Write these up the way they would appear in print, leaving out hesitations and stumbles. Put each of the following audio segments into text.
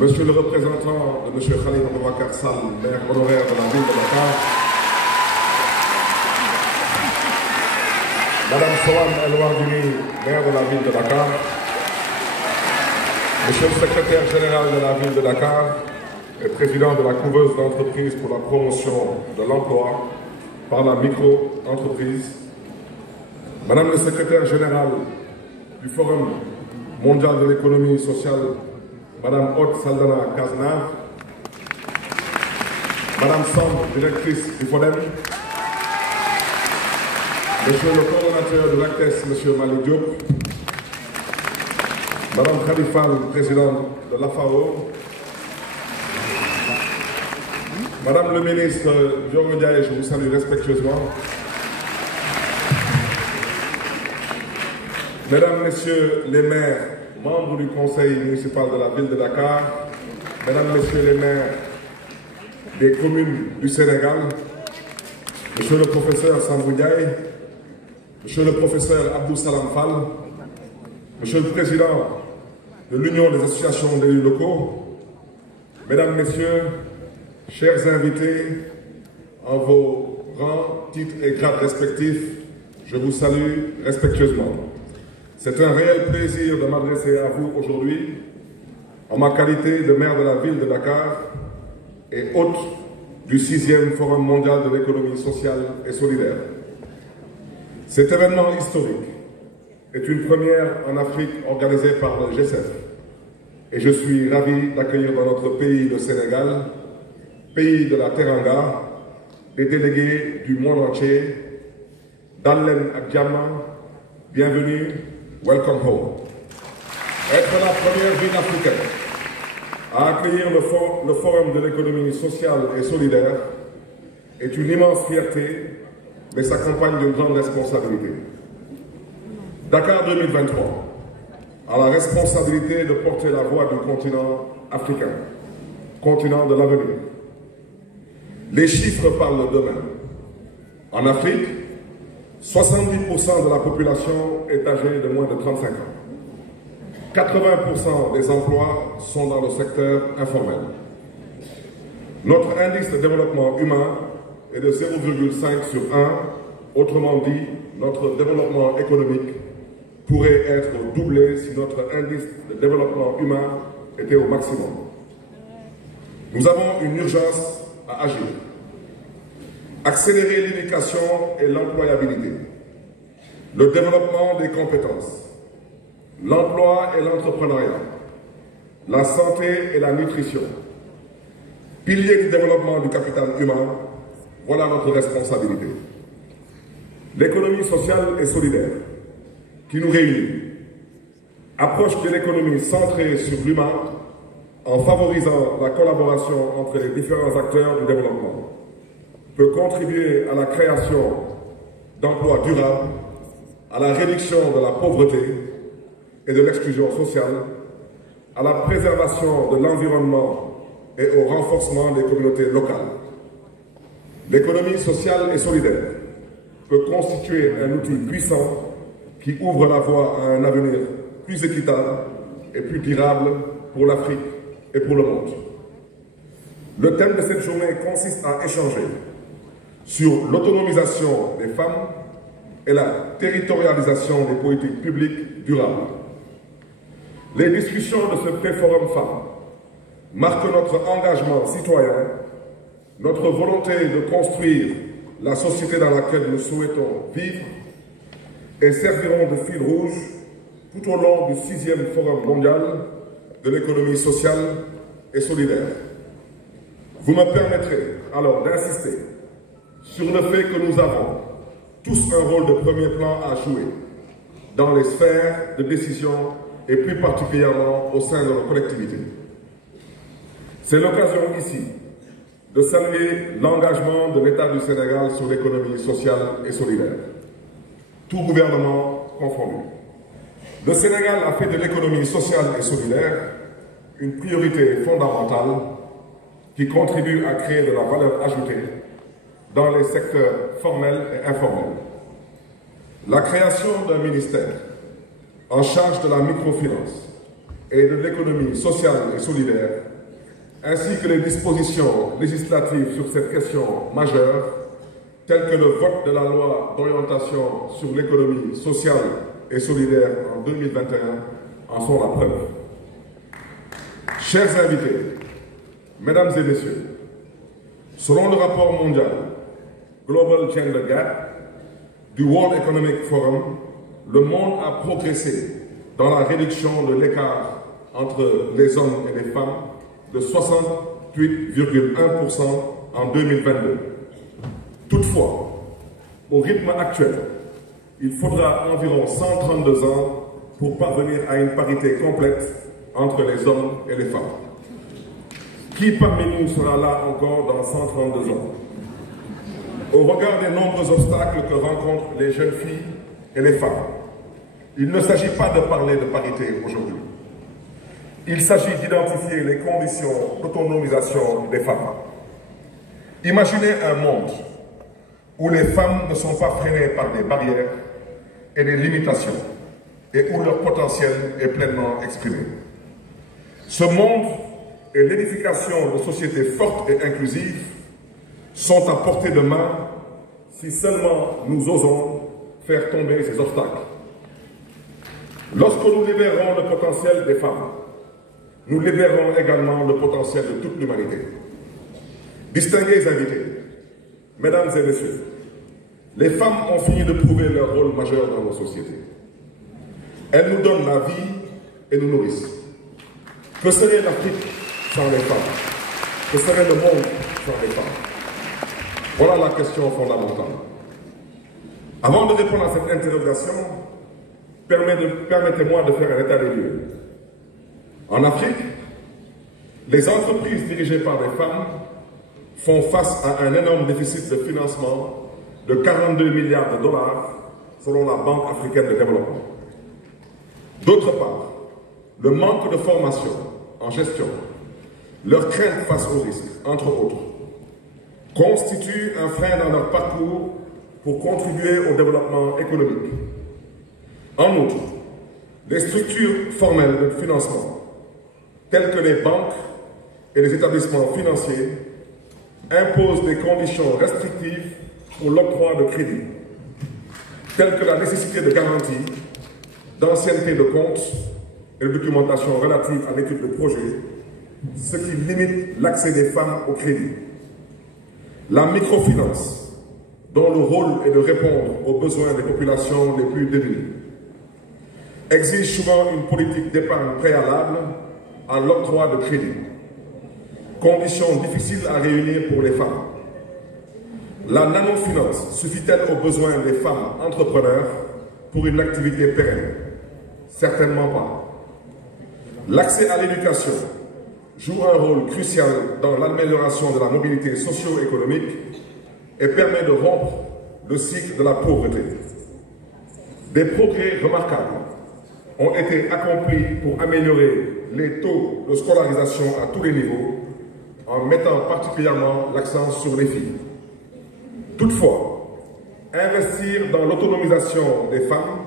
Monsieur le représentant de M. Khalid Aboubacar Sall, maire honoraire de la ville de Dakar, Madame Soham El Wardini, maire de la ville de Dakar, Monsieur le secrétaire général de la ville de Dakar et président de la couveuse d'entreprise pour la promotion de l'emploi par la micro-entreprise, Madame le secrétaire général du Forum mondial de l'économie sociale, Madame Haute Saldana Kaznav, Madame Samb, directrice du FODEM, Monsieur le coordonnateur de l'ACTES, Monsieur Malik Diop, Madame Khalifal, présidente de l'AFAO, Madame le ministre Diogo Ndiaye, je vous salue respectueusement. Mesdames, Messieurs les maires, membres du conseil municipal de la ville de Dakar, Mesdames, Messieurs les maires des communes du Sénégal, Monsieur le professeur Sambou Ndiaye, Monsieur le professeur Abdou Salam Fall, Monsieur le président de l'Union des associations d'élus locaux, Mesdames, Messieurs, chers invités, en vos rangs, titres et grades respectifs, je vous salue respectueusement. C'est un réel plaisir de m'adresser à vous aujourd'hui, en ma qualité de maire de la ville de Dakar et hôte du 6e Forum mondial de l'économie sociale et solidaire. Cet événement historique est une première en Afrique organisée par le G7 et je suis ravi d'accueillir dans notre pays, le Sénégal, pays de la Teranga, des délégués du monde entier, Dalen Akjama, bienvenue. Welcome home. Être la première ville africaine à accueillir le Forum de l'économie sociale et solidaire est une immense fierté, mais s'accompagne d'une grande responsabilité. Dakar 2023 a la responsabilité de porter la voix du continent africain, continent de l'avenir. Les chiffres parlent d'eux-mêmes. En Afrique, 70% de la population est âgée de moins de 35 ans. 80% des emplois sont dans le secteur informel. Notre indice de développement humain est de 0,5 sur 1. Autrement dit, notre développement économique pourrait être doublé si notre indice de développement humain était au maximum. Nous avons une urgence à agir. Accélérer l'éducation et l'employabilité, le développement des compétences, l'emploi et l'entrepreneuriat, la santé et la nutrition, piliers du développement du capital humain, voilà notre responsabilité. L'économie sociale et solidaire qui nous réunit approche de l'économie centrée sur l'humain en favorisant la collaboration entre les différents acteurs du développement, peut contribuer à la création d'emplois durables, à la réduction de la pauvreté et de l'exclusion sociale, à la préservation de l'environnement et au renforcement des communautés locales. L'économie sociale et solidaire peut constituer un outil puissant qui ouvre la voie à un avenir plus équitable et plus durable pour l'Afrique et pour le monde. Le thème de cette journée consiste à échanger sur l'autonomisation des femmes et la territorialisation des politiques publiques durables. Les discussions de ce pré-forum femmes marquent notre engagement citoyen, notre volonté de construire la société dans laquelle nous souhaitons vivre et serviront de fil rouge tout au long du 6e Forum mondial de l'économie sociale et solidaire. Vous me permettrez alors d'insister sur le fait que nous avons tous un rôle de premier plan à jouer dans les sphères de décision et plus particulièrement au sein de nos collectivités. C'est l'occasion ici de saluer l'engagement de l'État du Sénégal sur l'économie sociale et solidaire, tout gouvernement confondu. Le Sénégal a fait de l'économie sociale et solidaire une priorité fondamentale qui contribue à créer de la valeur ajoutée dans les secteurs formels et informels. La création d'un ministère en charge de la microfinance et de l'économie sociale et solidaire ainsi que les dispositions législatives sur cette question majeure, telles que le vote de la loi d'orientation sur l'économie sociale et solidaire en 2021, en sont la preuve. Chers invités, mesdames et messieurs, selon le rapport mondial Global Gender Gap du World Economic Forum, le monde a progressé dans la réduction de l'écart entre les hommes et les femmes de 68,1% en 2022. Toutefois, au rythme actuel, il faudra environ 132 ans pour parvenir à une parité complète entre les hommes et les femmes. Qui parmi nous sera là encore dans 132 ans? Au regard des nombreux obstacles que rencontrent les jeunes filles et les femmes, il ne s'agit pas de parler de parité aujourd'hui. Il s'agit d'identifier les conditions d'autonomisation des femmes. Imaginez un monde où les femmes ne sont pas freinées par des barrières et des limitations et où leur potentiel est pleinement exprimé. Ce monde et l'édification de sociétés fortes et inclusives sont à portée de main si seulement nous osons faire tomber ces obstacles. Lorsque nous libérons le potentiel des femmes, nous libérons également le potentiel de toute l'humanité. Distingués invités, mesdames et messieurs, les femmes ont fini de prouver leur rôle majeur dans nos sociétés. Elles nous donnent la vie et nous nourrissent. Que serait l'Afrique sans les femmes? Que serait le monde sans les femmes? Voilà la question fondamentale. Avant de répondre à cette interrogation, permettez-moi de faire un état des lieux. En Afrique, les entreprises dirigées par des femmes font face à un énorme déficit de financement de 42 milliards de dollars selon la Banque africaine de développement. D'autre part, le manque de formation en gestion, leur crainte face aux risques, entre autres, constitue un frein dans leur parcours pour contribuer au développement économique. En outre, les structures formelles de financement, telles que les banques et les établissements financiers, imposent des conditions restrictives pour l'octroi de crédit, telles que la nécessité de garantie, d'ancienneté de compte et de documentation relative à l'étude de projet, ce qui limite l'accès des femmes au crédit. La microfinance, dont le rôle est de répondre aux besoins des populations les plus démunies, exige souvent une politique d'épargne préalable à l'octroi de crédit, condition difficile à réunir pour les femmes. La nanofinance suffit-elle aux besoins des femmes entrepreneurs pour une activité pérenne? Certainement pas. L'accès à l'éducation joue un rôle crucial dans l'amélioration de la mobilité socio-économique et permet de rompre le cycle de la pauvreté. Des progrès remarquables ont été accomplis pour améliorer les taux de scolarisation à tous les niveaux, en mettant particulièrement l'accent sur les filles. Toutefois, investir dans l'autonomisation des femmes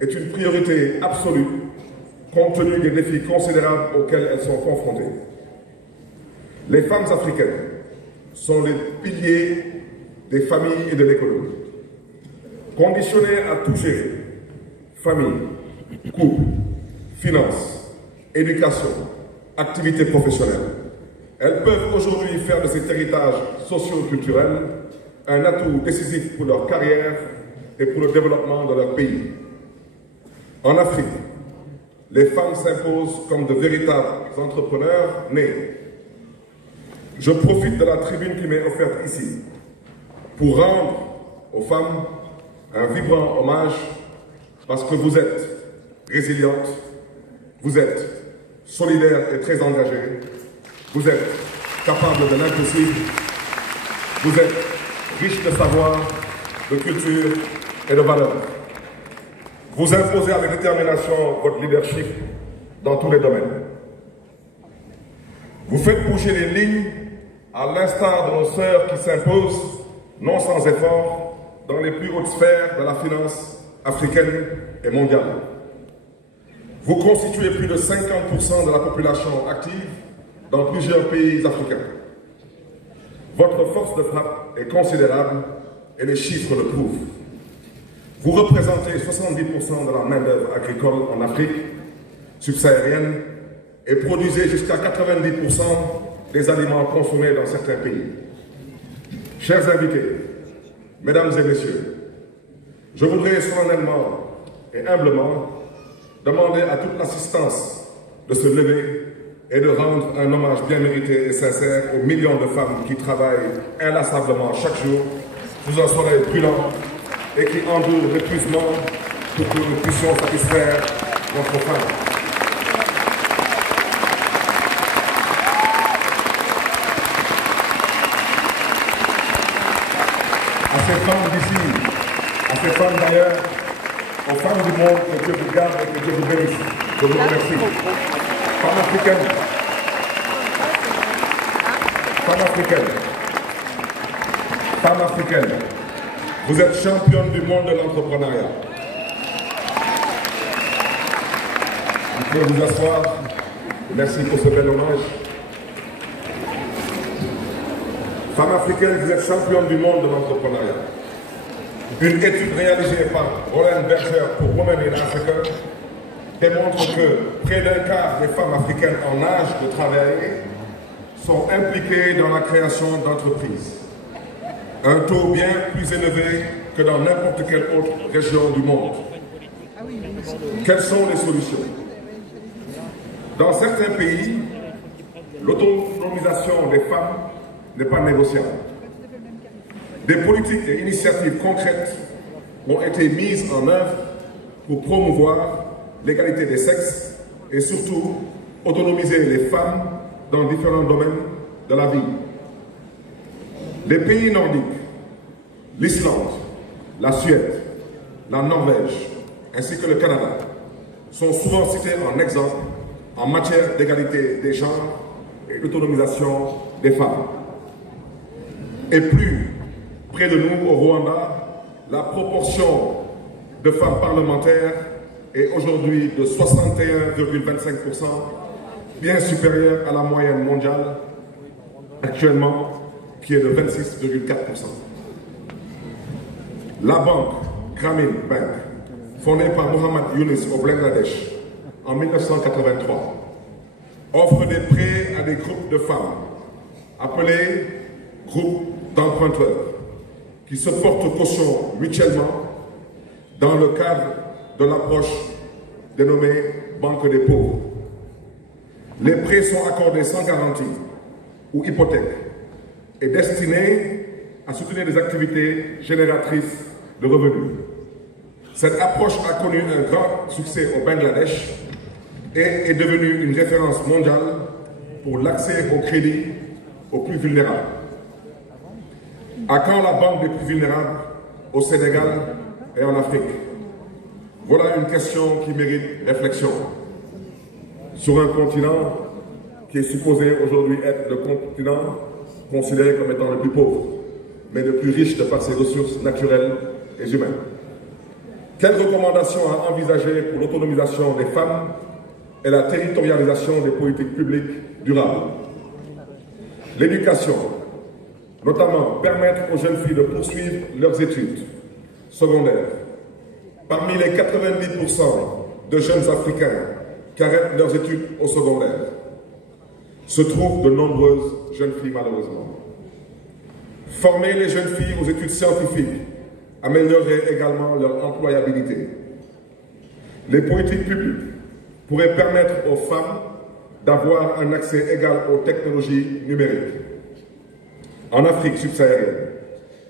est une priorité absolue compte tenu des défis considérables auxquels elles sont confrontées. Les femmes africaines sont les piliers des familles et de l'économie. Conditionnées à tout gérer, famille, couple, finances, éducation, activités professionnelles, elles peuvent aujourd'hui faire de cet héritage socio-culturel un atout décisif pour leur carrière et pour le développement de leur pays. En Afrique, les femmes s'imposent comme de véritables entrepreneurs nés. Je profite de la tribune qui m'est offerte ici pour rendre aux femmes un vibrant hommage parce que vous êtes résilientes, vous êtes solidaires et très engagées, vous êtes capables de l'impossible, vous êtes riches de savoir, de culture et de valeurs. Vous imposez avec détermination votre leadership dans tous les domaines. Vous faites bouger les lignes à l'instar de nos sœurs qui s'imposent, non sans effort, dans les plus hautes sphères de la finance africaine et mondiale. Vous constituez plus de 50% de la population active dans plusieurs pays africains. Votre force de frappe est considérable et les chiffres le prouvent. Vous représentez 70% de la main-d'œuvre agricole en Afrique subsaharienne et produisez jusqu'à 90% des aliments consommés dans certains pays. Chers invités, mesdames et messieurs, je voudrais solennellement et humblement demander à toute l'assistance de se lever et de rendre un hommage bien mérité et sincère aux millions de femmes qui travaillent inlassablement chaque jour sous un soleil brûlant et qui endurent l'épuisement pour que nous puissions satisfaire notre faim. À ces femmes d'ici, à ces femmes d'ailleurs, aux femmes du monde, que Dieu vous garde et que Dieu vous bénisse. Je vous remercie. Femmes africaines, femmes africaines, femmes africaines, vous êtes championnes du monde de l'entrepreneuriat. Vous pouvez vous asseoir. Merci pour ce bel hommage. Femmes africaines, vous êtes championnes du monde de l'entrepreneuriat. Une étude réalisée par Roland Berger pour Women in Africa démontre que près d'un quart des femmes africaines en âge de travailler sont impliquées dans la création d'entreprises. Un taux bien plus élevé que dans n'importe quelle autre région du monde. Quelles sont les solutions? Dans certains pays, l'autonomisation des femmes n'est pas négociable. Des politiques et initiatives concrètes ont été mises en œuvre pour promouvoir l'égalité des sexes et surtout autonomiser les femmes dans différents domaines de la vie. Les pays nordiques, l'Islande, la Suède, la Norvège ainsi que le Canada sont souvent cités en exemple en matière d'égalité des genres et d'autonomisation des femmes. Et plus près de nous, au Rwanda, la proportion de femmes parlementaires est aujourd'hui de 61,25%, bien supérieure à la moyenne mondiale, actuellement, qui est de 26,4%. La banque Grameen Bank, fondée par Mohamed Yunus au Bangladesh en 1983, offre des prêts à des groupes de femmes, appelés groupes d'emprunteurs, qui se portent caution mutuellement dans le cadre de l'approche dénommée Banque des pauvres. Les prêts sont accordés sans garantie ou hypothèque et destinés à soutenir des activités génératrices de revenus. Cette approche a connu un grand succès au Bangladesh et est devenue une référence mondiale pour l'accès au crédit aux plus vulnérables. À quand la banque des plus vulnérables au Sénégal et en Afrique? Voilà une question qui mérite réflexion. Sur un continent qui est supposé aujourd'hui être le continent considéré comme étant le plus pauvre, mais le plus riche de par ses ressources naturelles et humaines. Quelles recommandations à envisager pour l'autonomisation des femmes et la territorialisation des politiques publiques durables? L'éducation, notamment permettre aux jeunes filles de poursuivre leurs études secondaires. Parmi les 90% de jeunes Africains qui arrêtent leurs études au secondaire, se trouvent de nombreuses jeunes filles malheureusement. Former les jeunes filles aux études scientifiques améliorerait également leur employabilité. Les politiques publiques pourraient permettre aux femmes d'avoir un accès égal aux technologies numériques. En Afrique subsaharienne,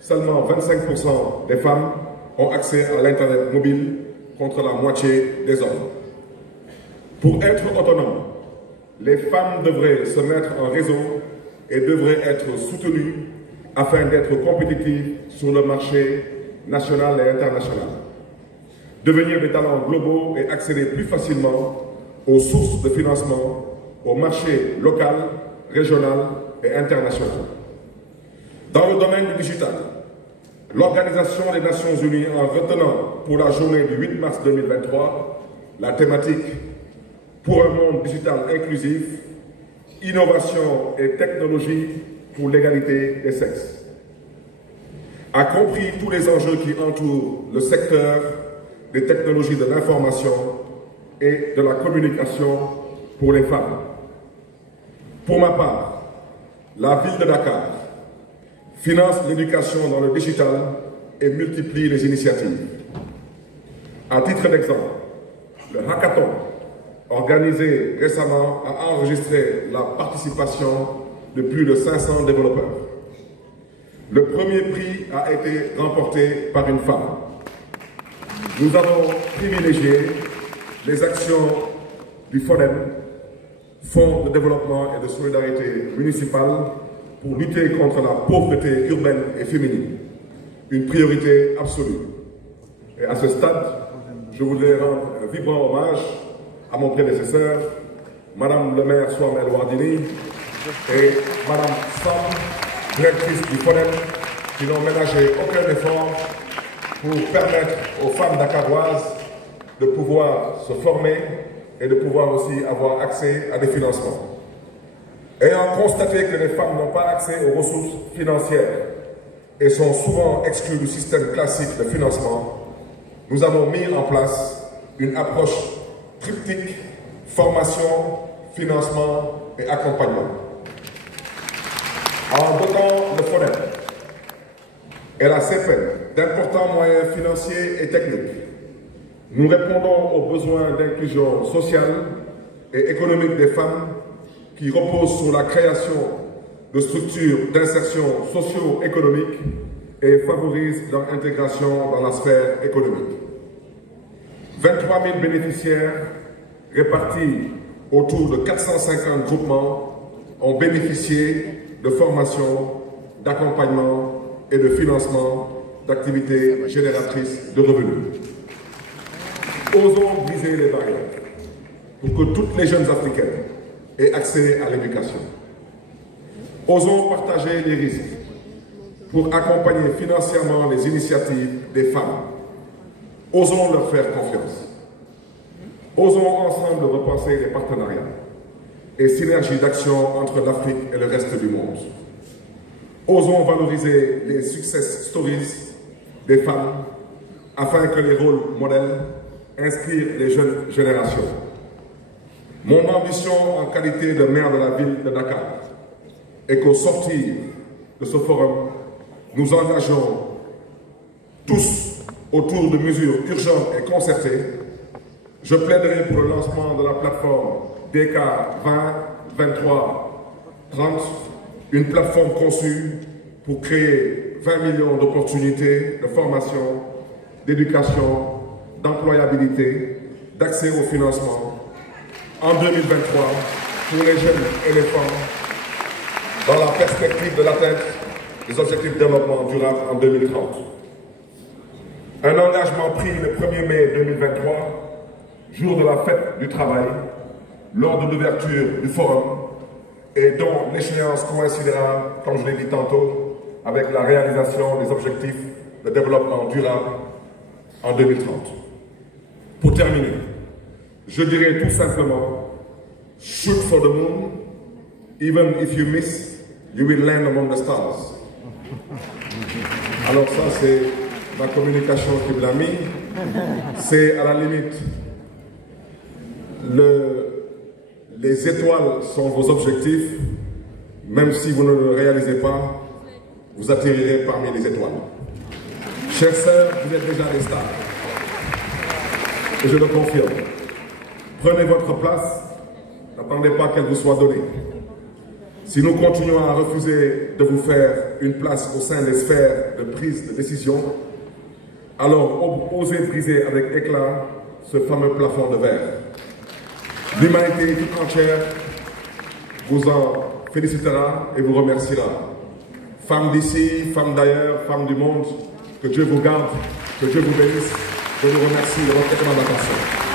seulement 25% des femmes ont accès à l'Internet mobile contre la moitié des hommes. Pour être autonomes, les femmes devraient se mettre en réseau et devraient être soutenues afin d'être compétitives sur le marché national et international, devenir des talents globaux et accéder plus facilement aux sources de financement, au marché local, régional et international. Dans le domaine du digital, l'Organisation des Nations Unies, en retenant pour la journée du 8 mars 2023 la thématique « Pour un monde digital inclusif », innovation et technologie pour l'égalité des sexes, a compris tous les enjeux qui entourent le secteur des technologies de l'information et de la communication pour les femmes. Pour ma part, la ville de Dakar finance l'éducation dans le digital et multiplie les initiatives. À titre d'exemple, le hackathon organisé récemment a enregistré la participation de plus de 500 développeurs. Le premier prix a été remporté par une femme. Nous avons privilégié les actions du FODEM, Fonds de développement et de solidarité municipale, pour lutter contre la pauvreté urbaine et féminine, une priorité absolue. Et à ce stade, je voudrais rendre un vibrant hommage à mon prédécesseur, Madame le maire Souam El Wardini et Madame Sam, directrice du FODEM, qui n'ont ménagé aucun effort pour permettre aux femmes dakaroises de pouvoir se former et de pouvoir aussi avoir accès à des financements. Ayant constaté que les femmes n'ont pas accès aux ressources financières et sont souvent exclues du système classique de financement, nous avons mis en place une approche triptyque, formation, financement et accompagnement. En dotant le FODEM et la CEPEN d'importants moyens financiers et techniques, nous répondons aux besoins d'inclusion sociale et économique des femmes qui reposent sur la création de structures d'insertion socio-économique et favorisent leur intégration dans la sphère économique. 23 000 bénéficiaires répartis autour de 450 groupements ont bénéficié de formations, d'accompagnement et de financement d'activités génératrices de revenus. Osons briser les barrières pour que toutes les jeunes africaines aient accès à l'éducation. Osons partager les risques pour accompagner financièrement les initiatives des femmes. Osons leur faire confiance. Osons ensemble repenser les partenariats et synergies d'action entre l'Afrique et le reste du monde. Osons valoriser les success stories des femmes afin que les rôles modèles inspirent les jeunes générations. Mon ambition en qualité de maire de la ville de Dakar est qu'au sortir de ce forum, nous engageons tous autour de mesures urgentes et concertées. Je plaiderai pour le lancement de la plateforme DK 20, 23, 30, une plateforme conçue pour créer 20 millions d'opportunités de formation, d'éducation, d'employabilité, d'accès au financement en 2023 pour les jeunes et les femmes dans la perspective de l'atteinte des objectifs de développement durable en 2030. Un engagement pris le 1er mai 2023, jour de la fête du travail, lors de l'ouverture du forum et dont l'échéance coïncidera, comme je l'ai dit tantôt, avec la réalisation des objectifs de développement durable en 2030. Pour terminer, je dirais tout simplement, shoot for the moon, even if you miss, you will land among the stars. Alors ça, c'est ma communication qui me l'a mis. C'est à la limite, les étoiles sont vos objectifs, même si vous ne le réalisez pas, vous atterrirez parmi les étoiles. Chers sœurs, vous êtes déjà des stars. Et je le confirme. Prenez votre place, n'attendez pas qu'elle vous soit donnée. Si nous continuons à refuser de vous faire une place au sein des sphères de prise de décision, alors osez briser avec éclat ce fameux plafond de verre. L'humanité toute entière vous en félicitera et vous remerciera. Femmes d'ici, femmes d'ailleurs, femmes du monde, que Dieu vous garde, que Dieu vous bénisse. Je vous remercie de votre attention.